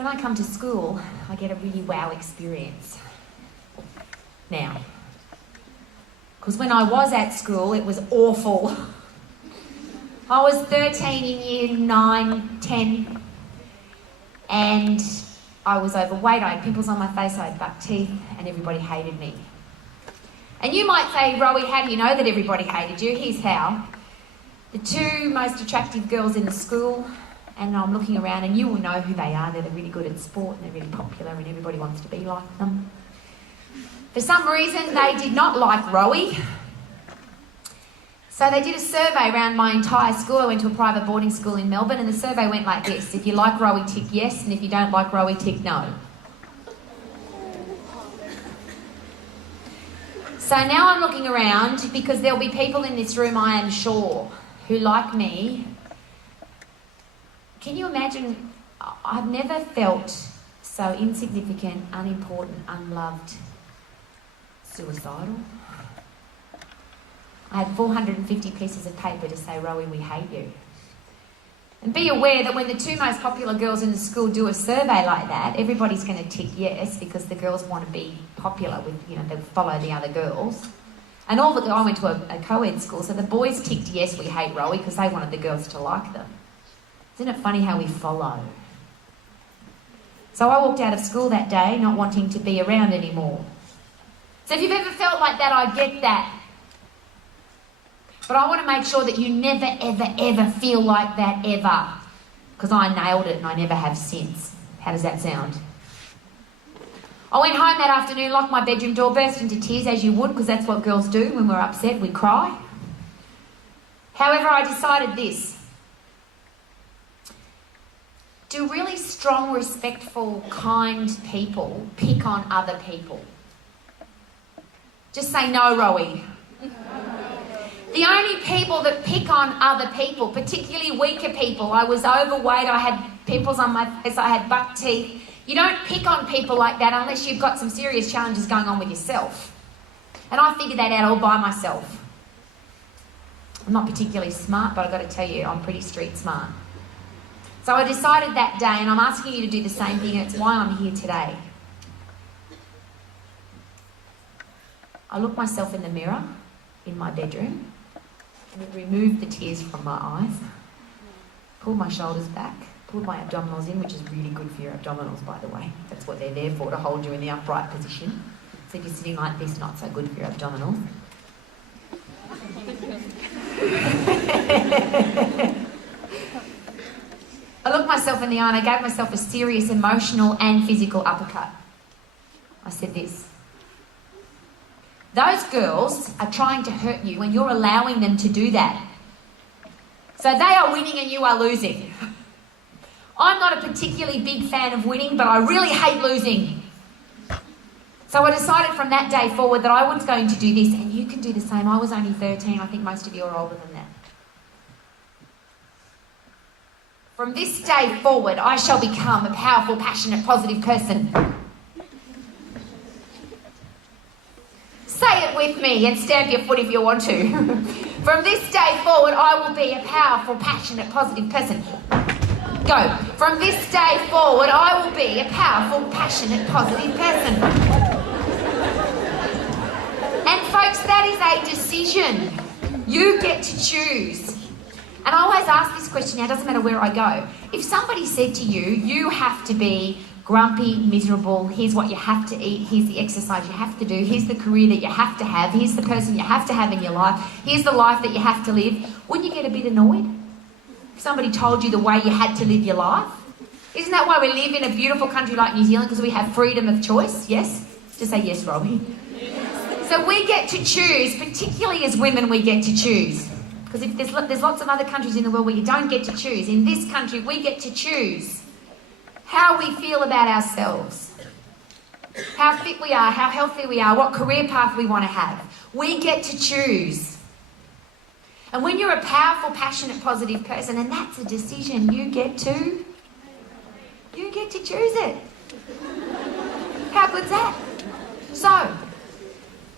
When I come to school, I get a really wow experience. Now, because when I was at school, it was awful. I was 13 in year 9, 10, and I was overweight, I had pimples on my face, I had buck teeth, and everybody hated me. And you might say, Rowie, how do you know that everybody hated you? Here's how. The two most attractive girls in the school, and I'm looking around and you will know who they are. They're really good at sport and they're really popular and everybody wants to be like them. For some reason, they did not like Rowie. So they did a survey around my entire school. I went to a private boarding school in Melbourne and the survey went like this. If you like Rowie, tick yes, and if you don't like Rowie, tick no. So now I'm looking around because there'll be people in this room, I am sure, who like me. Can you imagine? I've never felt so insignificant, unimportant, unloved, suicidal. I had 450 pieces of paper to say, Rowie, we hate you. And be aware that when the two most popular girls in the school do a survey like that, everybody's going to tick yes because the girls want to be popular with, they follow the other girls. And I went to a co-ed school, so the boys ticked yes, we hate Rowie because they wanted the girls to like them. Isn't it funny how we follow? So I walked out of school that day not wanting to be around anymore. So if you've ever felt like that, I get that. But I want to make sure that you never, ever, ever feel like that ever. Because I nailed it and I never have since. How does that sound? I went home that afternoon, locked my bedroom door, burst into tears as you would, because that's what girls do when we're upset, we cry. However, I decided this. Do really strong, respectful, kind people pick on other people? Just say no, Rowie. The only people that pick on other people, particularly weaker people, I was overweight, I had pimples on my face, I had buck teeth. You don't pick on people like that unless you've got some serious challenges going on with yourself. And I figured that out all by myself. I'm not particularly smart, but I've got to tell you, I'm pretty street smart. So I decided that day, and I'm asking you to do the same thing, and it's why I'm here today. I looked myself in the mirror in my bedroom, and it removed the tears from my eyes, pulled my shoulders back, pulled my abdominals in, which is really good for your abdominals, by the way. That's what they're there for, to hold you in the upright position. So if you're sitting like this, not so good for your abdominals. I looked myself in the eye and I gave myself a serious emotional and physical uppercut. I said this. Those girls are trying to hurt you and you're allowing them to do that. So they are winning and you are losing. I'm not a particularly big fan of winning, but I really hate losing. So I decided from that day forward that I was going to do this, and you can do the same. I was only 13. I think most of you are older than that. From this day forward, I shall become a powerful, passionate, positive person. Say it with me and stamp your foot if you want to. From this day forward, I will be a powerful, passionate, positive person. Go. From this day forward, I will be a powerful, passionate, positive person. And folks, that is a decision. You get to choose. And I always ask this question, now it doesn't matter where I go. If somebody said to you, you have to be grumpy, miserable, here's what you have to eat, here's the exercise you have to do, here's the career that you have to have, here's the person you have to have in your life, here's the life that you have to live, wouldn't you get a bit annoyed? If somebody told you the way you had to live your life? Isn't that why we live in a beautiful country like New Zealand? Because we have freedom of choice, yes? Just say yes, Robbie. Yes. So we get to choose, particularly as women we get to choose. Because if there's lots of other countries in the world where you don't get to choose. In this country, we get to choose how we feel about ourselves, how fit we are, how healthy we are, what career path we want to have. We get to choose. And when you're a powerful, passionate, positive person, and that's a decision, you get to choose it. How good's that? So,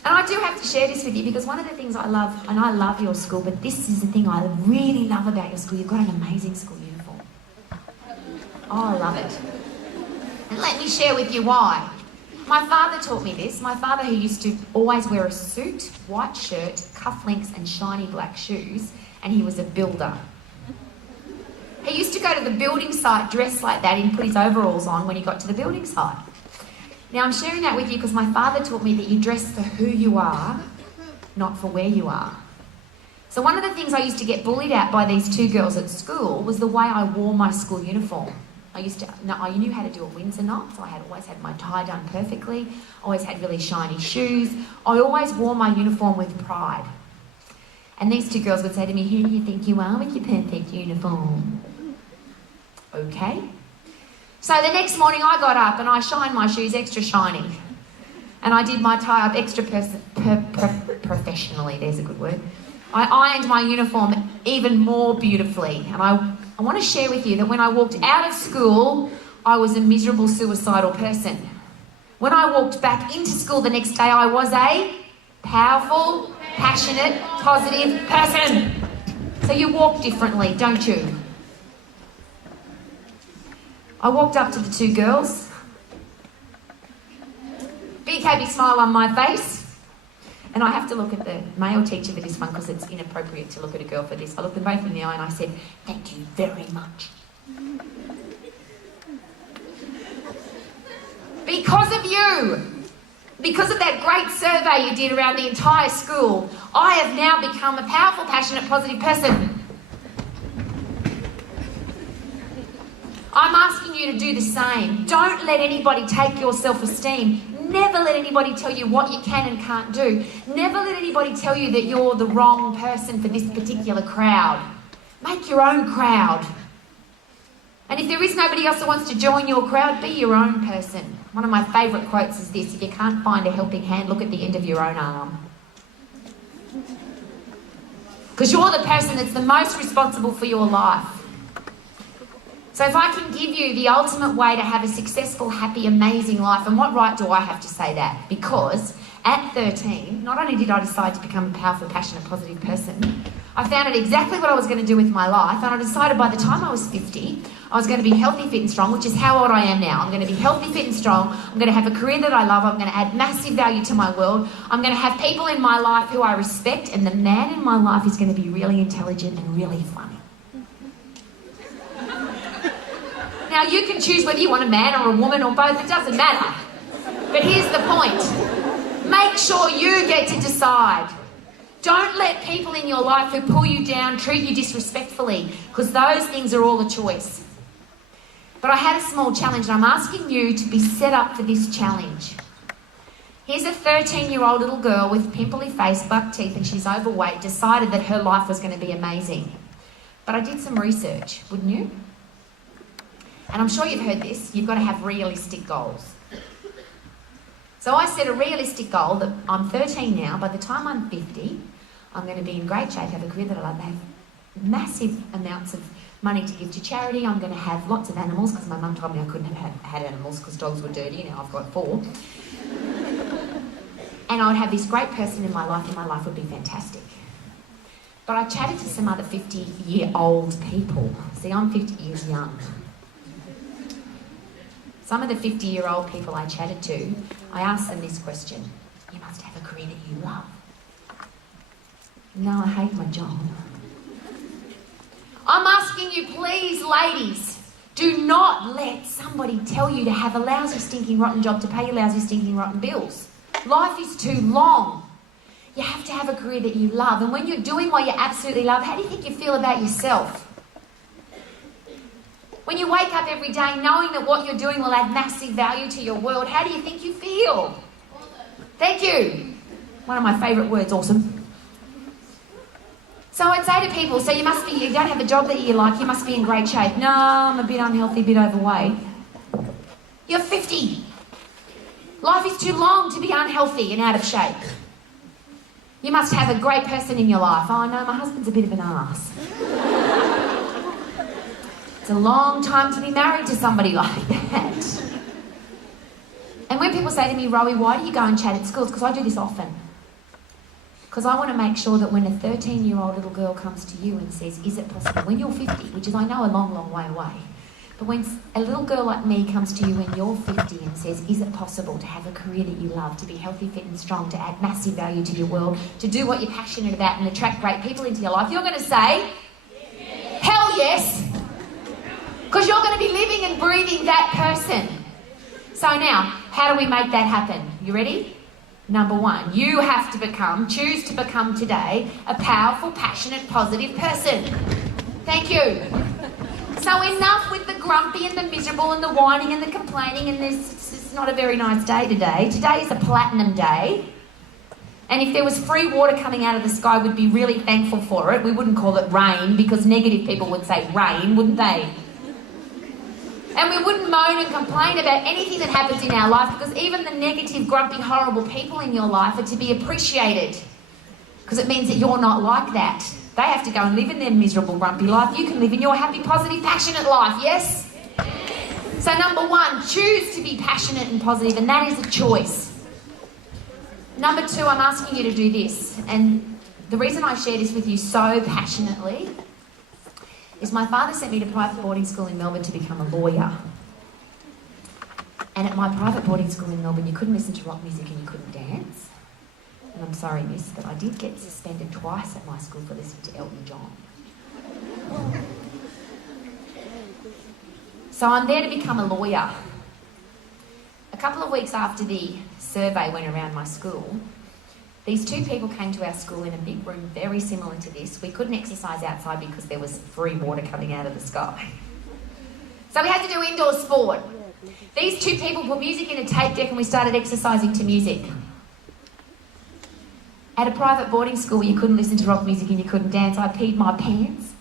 and I do have to share this with you because one of the things I love, and I love your school, but this is the thing I really love about your school, you've got an amazing school uniform. Oh, I love it. And let me share with you why. My father taught me this. My father, who used to always wear a suit, white shirt, cufflinks and shiny black shoes, and he was a builder. He used to go to the building site dressed like that and put his overalls on when he got to the building site. Now, I'm sharing that with you because my father taught me that you dress for who you are, not for where you are. So one of the things I used to get bullied at by these two girls at school was the way I wore my school uniform. I knew how to do a Windsor knot, so I had always had my tie done perfectly. Always had really shiny shoes. I always wore my uniform with pride. And these two girls would say to me, "Who do you think you are with your perfect uniform?" Okay. So the next morning I got up and I shined my shoes extra shiny. And I did my tie up extra professionally, there's a good word. I ironed my uniform even more beautifully. And I want to share with you that when I walked out of school, I was a miserable, suicidal person. When I walked back into school the next day, I was a powerful, passionate, positive person. So you walk differently, don't you? I walked up to the two girls. Big happy smile on my face. And I have to look at the male teacher for this one because it's inappropriate to look at a girl for this. I looked them both in the eye and I said, "Thank you very much." Because of you, because of that great survey you did around the entire school, I have now become a powerful, passionate, positive person. I'm asking you to do the same. Don't let anybody take your self-esteem. Never let anybody tell you what you can and can't do. Never let anybody tell you that you're the wrong person for this particular crowd. Make your own crowd. And if there is nobody else that wants to join your crowd, be your own person. One of my favourite quotes is this: "If you can't find a helping hand, look at the end of your own arm." Because you're the person that's the most responsible for your life. So if I can give you the ultimate way to have a successful, happy, amazing life, and what right do I have to say that? Because at 13, not only did I decide to become a powerful, passionate, positive person, I found out exactly what I was going to do with my life, and I decided by the time I was 50, I was going to be healthy, fit and strong, which is how old I am now. I'm going to be healthy, fit and strong. I'm going to have a career that I love. I'm going to add massive value to my world. I'm going to have people in my life who I respect, and the man in my life is going to be really intelligent and really funny. Now, you can choose whether you want a man or a woman or both. It doesn't matter. But here's the point. Make sure you get to decide. Don't let people in your life who pull you down treat you disrespectfully, because those things are all a choice. But I had a small challenge, and I'm asking you to be set up for this challenge. Here's a 13-year-old little girl with pimply face, buck teeth, and she's overweight, decided that her life was going to be amazing. But I did some research, wouldn't you? And I'm sure you've heard this, you've got to have realistic goals. So I set a realistic goal that I'm 13 now, by the time I'm 50, I'm going to be in great shape, have a career that I love, have massive amounts of money to give to charity. I'm going to have lots of animals, because my mum told me I couldn't have had animals because dogs were dirty, now I've got 4. And I would have this great person in my life, and my life would be fantastic. But I chatted to some other 50-year-old people. See, I'm 50 years young. Some of the 50-year-old people I chatted to, I asked them this question: "You must have a career that you love." "No, I hate my job." I'm asking you, please, ladies, do not let somebody tell you to have a lousy, stinking, rotten job to pay your lousy, stinking, rotten bills. Life is too long. You have to have a career that you love. And when you're doing what you absolutely love, how do you think you feel about yourself? When you wake up every day knowing that what you're doing will add massive value to your world, how do you think you feel? Thank you. One of my favourite words, awesome. So I'd say to people, so you don't have a job that you like, you must be in great shape. No, I'm a bit unhealthy, a bit overweight. You're 50. Life is too long to be unhealthy and out of shape. You must have a great person in your life. Oh no, my husband's a bit of an arse. It's a long time to be married to somebody like that. And when people say to me, "Rowie, why do you go and chat at schools?" Because I do this often. Because I want to make sure that when a 13-year-old little girl comes to you and says, "Is it possible?" when you're 50, which is, I know, a long, long way away, But when a little girl like me comes to you when you're 50 and says, is it possible to have a career that you love, to be healthy, fit and strong, to add massive value to your world, to do what you're passionate about and attract great people into your life, you're going to say, hell yes. Because you're going to be living and breathing that person. So now, how do we make that happen? You ready? Number one, you have to choose to become today a powerful, passionate, positive person. Thank you. So enough with the grumpy and the miserable and the whining and the complaining and this is not a very nice day today. Today is a platinum day. And if there was free water coming out of the sky, we'd be really thankful for it. We wouldn't call it rain because negative people would say rain, wouldn't they? And we wouldn't moan and complain about anything that happens in our life because even the negative, grumpy, horrible people in your life are to be appreciated because it means that you're not like that. They have to go and live in their miserable, grumpy life. You can live in your happy, positive, passionate life, yes? So number one, choose to be passionate and positive, and that is a choice. Number two, I'm asking you to do this, and the reason I share this with you so passionately is my father sent me to private boarding school in Melbourne to become a lawyer. And at my private boarding school in Melbourne, you couldn't listen to rock music and you couldn't dance. And I'm sorry, miss, but I did get suspended twice at my school for listening to Elton John. So I'm there to become a lawyer. A couple of weeks after the survey went around my school, these two people came to our school in a big room very similar to this. We couldn't exercise outside because there was free water coming out of the sky. So we had to do indoor sport. These two people put music in a tape deck and we started exercising to music. At a private boarding school, you couldn't listen to rock music and you couldn't dance. I peed my pants.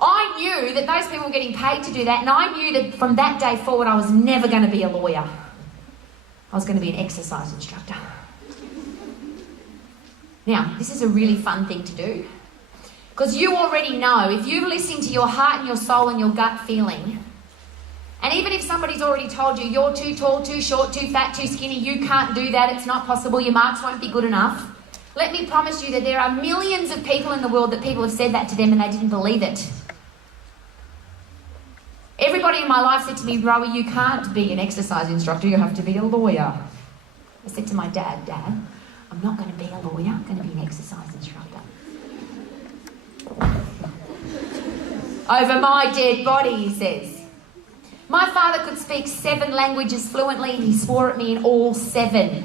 I knew that those people were getting paid to do that, and I knew that from that day forward I was never going to be a lawyer. I was going to be an exercise instructor. Now, this is a really fun thing to do because you already know, if you're listening to your heart and your soul and your gut feeling, and even if somebody's already told you you're too tall, too short, too fat, too skinny, you can't do that, it's not possible, your marks won't be good enough, let me promise you that there are millions of people in the world that people have said that to them and they didn't believe it. Everybody in my life said to me, Rowie, you can't be an exercise instructor, you have to be a lawyer. I said to my dad, Dad, I'm not going to be a lawyer, I'm going to be an exercise instructor. Over my dead body, he says. My father could speak 7 languages fluently and he swore at me in all 7.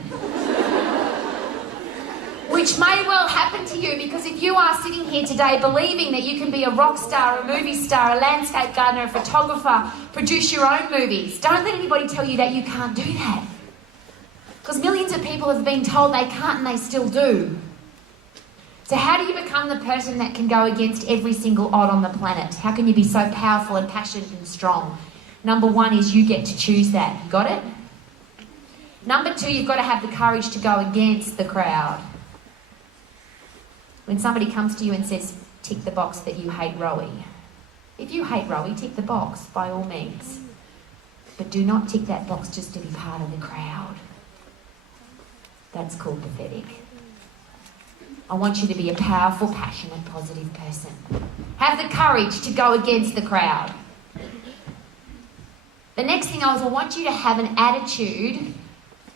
Which may well happen to you because if you are sitting here today believing that you can be a rock star, a movie star, a landscape gardener, a photographer, produce your own movies, don't let anybody tell you that you can't do that. Because millions of people have been told they can't and they still do. So how do you become the person that can go against every single odd on the planet? How can you be so powerful and passionate and strong? Number one is you get to choose that. You got it? Number two, you've got to have the courage to go against the crowd. When somebody comes to you and says, tick the box that you hate Rowie. If you hate Rowie, tick the box by all means. But do not tick that box just to be part of the crowd. That's called pathetic. I want you to be a powerful, passionate, positive person. Have the courage to go against the crowd. The next thing I want you to have an attitude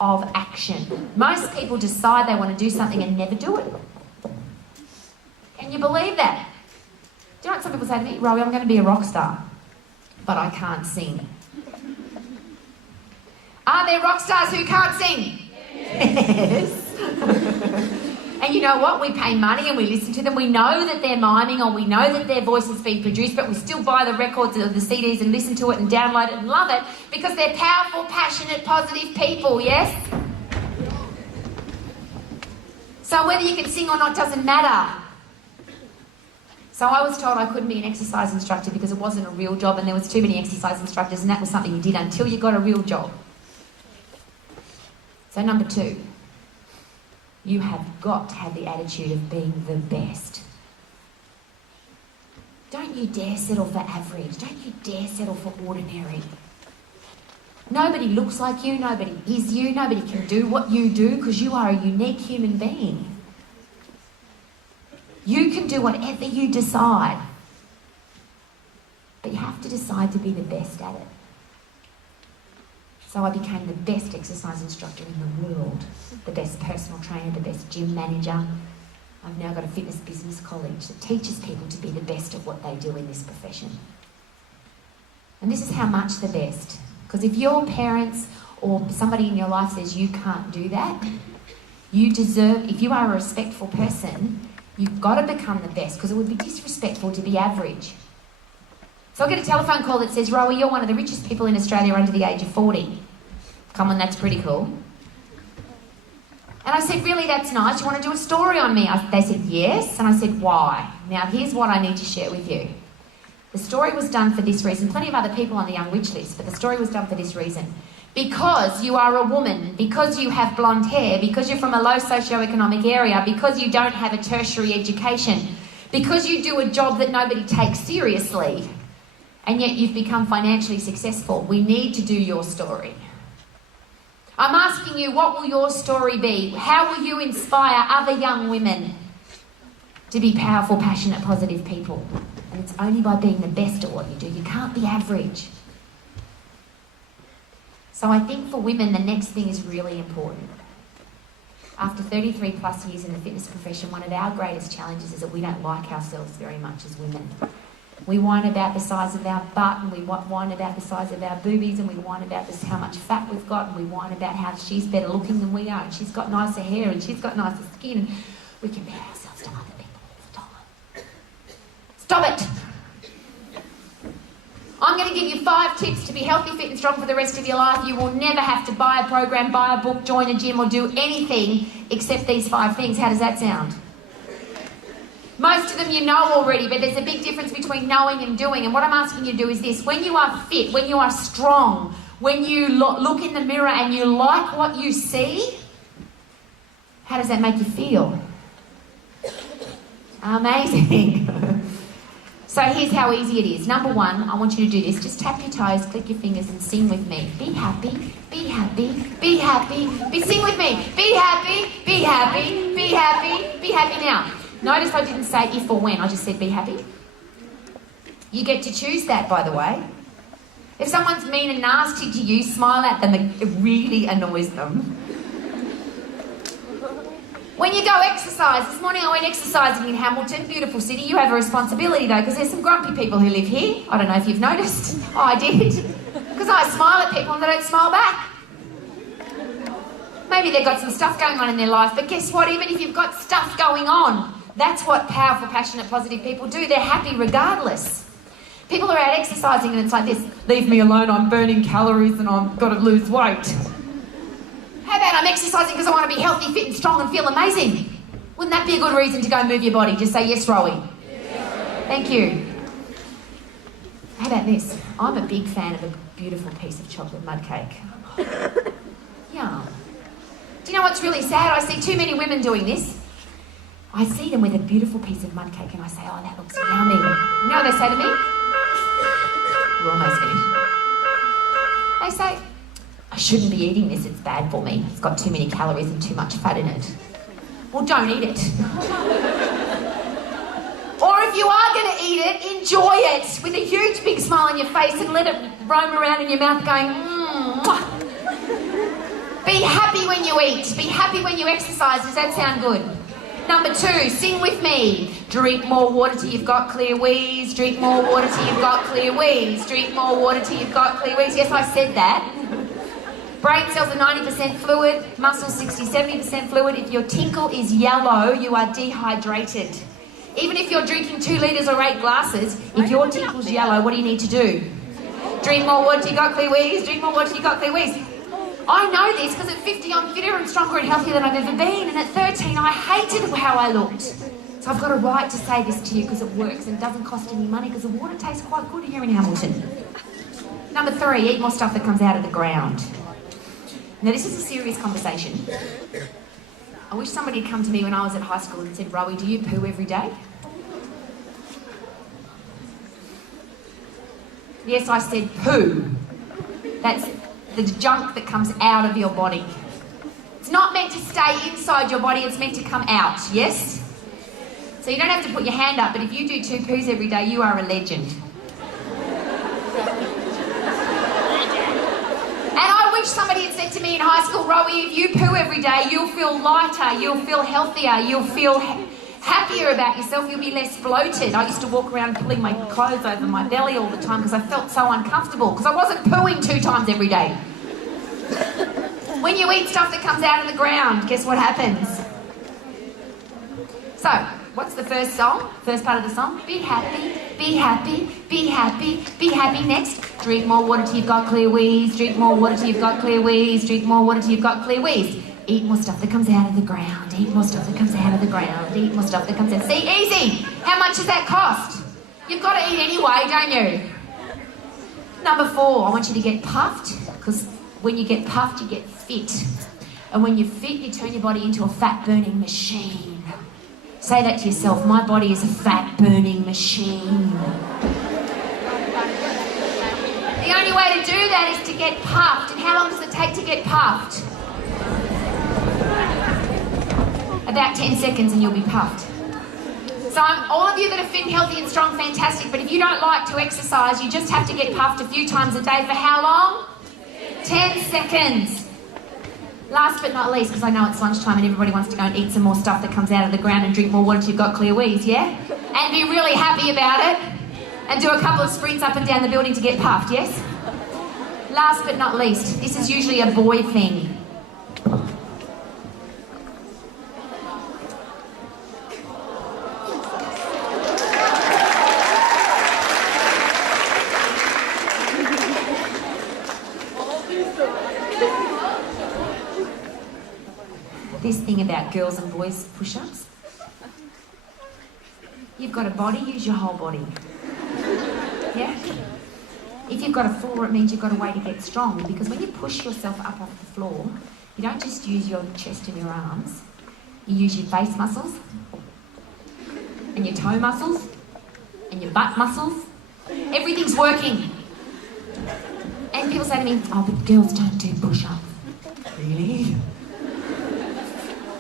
of action. Most people decide they want to do something and never do it. Can you believe that? Do you know what some people say to me? Rowie, I'm going to be a rock star, but I can't sing. Are there rock stars who can't sing? Yes. And you know what? We pay money and we listen to them. We know that they're miming or we know that their voice is being produced, but we still buy the records or the CDs and listen to it and download it and love it because they're powerful, passionate, positive people, yes? So whether you can sing or not doesn't matter. So I was told I couldn't be an exercise instructor because it wasn't a real job and there was too many exercise instructors and that was something you did until you got a real job. So number two, you have got to have the attitude of being the best. Don't you dare settle for average. Don't you dare settle for ordinary. Nobody looks like you. Nobody is you. Nobody can do what you do because you are a unique human being. You can do whatever you decide. But you have to decide to be the best at it. So I became the best exercise instructor in the world, the best personal trainer, the best gym manager. I've now got a fitness business college that teaches people to be the best at what they do in this profession. And this is how much the best. Because if your parents or somebody in your life says you can't do that, you deserve, if you are a respectful person, you've got to become the best, because it would be disrespectful to be average. So I get a telephone call that says, Rowie, you're one of the richest people in Australia under the age of 40. Come on, that's pretty cool. And I said, really, that's nice. You want to do a story on me? They said, yes. And I said, why? Now, here's what I need to share with you. The story was done for this reason. Plenty of other people on the Young Witch list, but the story was done for this reason. Because you are a woman, because you have blonde hair, because you're from a low socioeconomic area, because you don't have a tertiary education, because you do a job that nobody takes seriously, and yet you've become financially successful, we need to do your story. I'm asking you, what will your story be? How will you inspire other young women to be powerful, passionate, positive people? And it's only by being the best at what you do. You can't be average. So I think for women, the next thing is really important. After 33 plus years in the fitness profession, one of our greatest challenges is that we don't like ourselves very much as women. We whine about the size of our butt, and we whine about the size of our boobies, and we whine about this, how much fat we've got, and we whine about how she's better looking than we are, and she's got nicer hair, and she's got nicer skin, and we compare ourselves to other people all the time. Stop it! I'm going to give you 5 tips to be healthy, fit and strong for the rest of your life. You will never have to buy a program, buy a book, join a gym, or do anything except these 5 things. How does that sound? Most of them you know already, but there's a big difference between knowing and doing. And what I'm asking you to do is this. When you are fit, when you are strong, when you look in the mirror and you like what you see, how does that make you feel? Amazing. So here's how easy it is. Number 1, I want you to do this. Just tap your toes, click your fingers and sing with me. Be happy, be happy, be happy. Sing with me. Be happy, be happy, be happy, be happy. Now, notice I didn't say if or when, I just said be happy. You get to choose that, by the way. If someone's mean and nasty to you, smile at them. It really annoys them. When you go exercise, this morning I went exercising in Hamilton, beautiful city. You have a responsibility though, because there's some grumpy people who live here. I don't know if you've noticed. Oh, I did. Because I smile at people and they don't smile back. Maybe they've got some stuff going on in their life, but guess what? Even if you've got stuff going on, that's what powerful, passionate, positive people do. They're happy regardless. People are out exercising and it's like this, leave me alone, I'm burning calories and I've got to lose weight. How about I'm exercising because I want to be healthy, fit and strong and feel amazing? Wouldn't that be a good reason to go move your body? Just say yes, Rowie. Yes. Thank you. How about this? I'm a big fan of a beautiful piece of chocolate mud cake. Yum. Do you know what's really sad? I see too many women doing this. I see them with a beautiful piece of mud cake and I say, oh, that looks yummy. You know what they say to me? We're almost finished. They say, I shouldn't be eating this, it's bad for me. It's got too many calories and too much fat in it. Well, don't eat it. Or if you are going to eat it, enjoy it with a huge big smile on your face and let it roam around in your mouth going, Be happy when you eat. Be happy when you exercise. Does that sound good? Number 2, sing with me. Drink more water till you've got clear wheeze. Drink more water till you've got clear wheeze. Drink more water till you've got clear wheeze. Yes, I said that. Brain cells are 90% fluid, muscles 60-70% fluid. If your tinkle is yellow, you are dehydrated. Even if you're drinking 2 litres or 8 glasses, if your tinkle's yellow, what do you need to do? Drink more water till you got clear wheeze. Drink more water till you got clear wheeze. I know this because at 50 I'm fitter and stronger and healthier than I've ever been, and at 13 I hated how I looked. So I've got a right to say this to you because it works and it doesn't cost any money because the water tastes quite good here in Hamilton. Number 3, eat more stuff that comes out of the ground. Now this is a serious conversation. I wish somebody had come to me when I was at high school and said, Rowie, do you poo every day? Yes, I said poo. That's the junk that comes out of your body. It's not meant to stay inside your body, it's meant to come out, yes? So you don't have to put your hand up, but if you do 2 poos every day, you are a legend. to me in high school, Rowie, if you poo every day, you'll feel lighter, you'll feel healthier, you'll feel happier about yourself, you'll be less bloated. I used to walk around pulling my clothes over my belly all the time because I felt so uncomfortable because I wasn't pooing 2 times every day. When you eat stuff that comes out of the ground, guess what happens? So, what's the first song? First part of the song? Be happy, be happy, be happy, be happy. Next, drink more water till you've got clear wheeze, drink more water till you've got clear wheeze, drink more water till you've got clear wheeze. Eat more stuff that comes out of the ground, eat more stuff that comes out of the ground, eat more stuff that comes out. See, easy. How much does that cost? You've got to eat anyway, don't you? Number 4, I want you to get puffed, because when you get puffed, you get fit. And when you're fit, you turn your body into a fat-burning machine. Say that to yourself, my body is a fat-burning machine. The only way to do that is to get puffed. And how long does it take to get puffed? About 10 seconds and you'll be puffed. So all of you that are fit, healthy and strong, fantastic. But if you don't like to exercise, you just have to get puffed a few times a day for how long? 10 seconds. Last but not least, because I know it's lunchtime and everybody wants to go and eat some more stuff that comes out of the ground and drink more water till you've got clear wheeze, yeah? And be really happy about it. And do a couple of sprints up and down the building to get puffed, yes? Last but not least, this is usually a boy thing. This thing about girls and boys push-ups. You've got a body, use your whole body. Yeah? If you've got a floor, it means you've got a way to get strong, because when you push yourself up off the floor, you don't just use your chest and your arms, you use your face muscles, and your toe muscles, and your butt muscles. Everything's working. And people say to me, oh, but girls don't do push-ups. Really?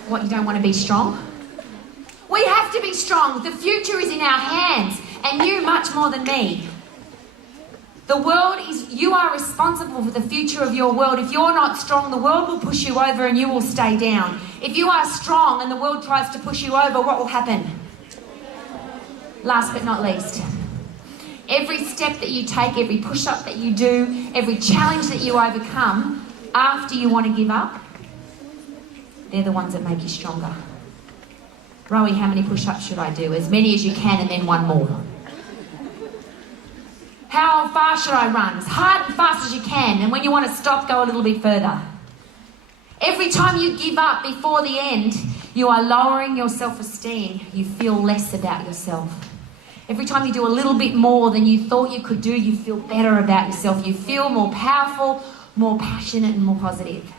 What, you don't want to be strong? We have to be strong. The future is in our hands, and you much more than me. The world is, you are responsible for the future of your world. If you're not strong, the world will push you over and you will stay down. If you are strong and the world tries to push you over, what will happen? Last but not least, every step that you take, every push-up that you do, every challenge that you overcome, after you want to give up, they're the ones that make you stronger. Rowie, how many push-ups should I do? As many as you can and then one more. How far should I run? As hard and fast as you can, and when you want to stop, go a little bit further. Every time you give up before the end, you are lowering your self-esteem. You feel less about yourself. Every time you do a little bit more than you thought you could do, you feel better about yourself. You feel more powerful, more passionate and more positive.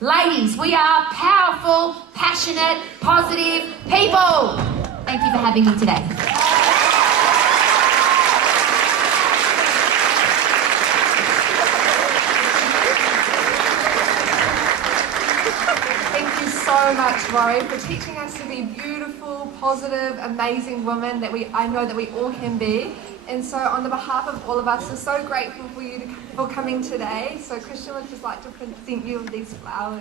Ladies, we are powerful, passionate, positive people. Thank you for having me today. Thank you so much, Rowie, for teaching us to be beautiful, positive, amazing women that I know that we all can be. And so on the behalf of all of us, we're so grateful for you for coming today. So Christian would just like to present you with these flowers.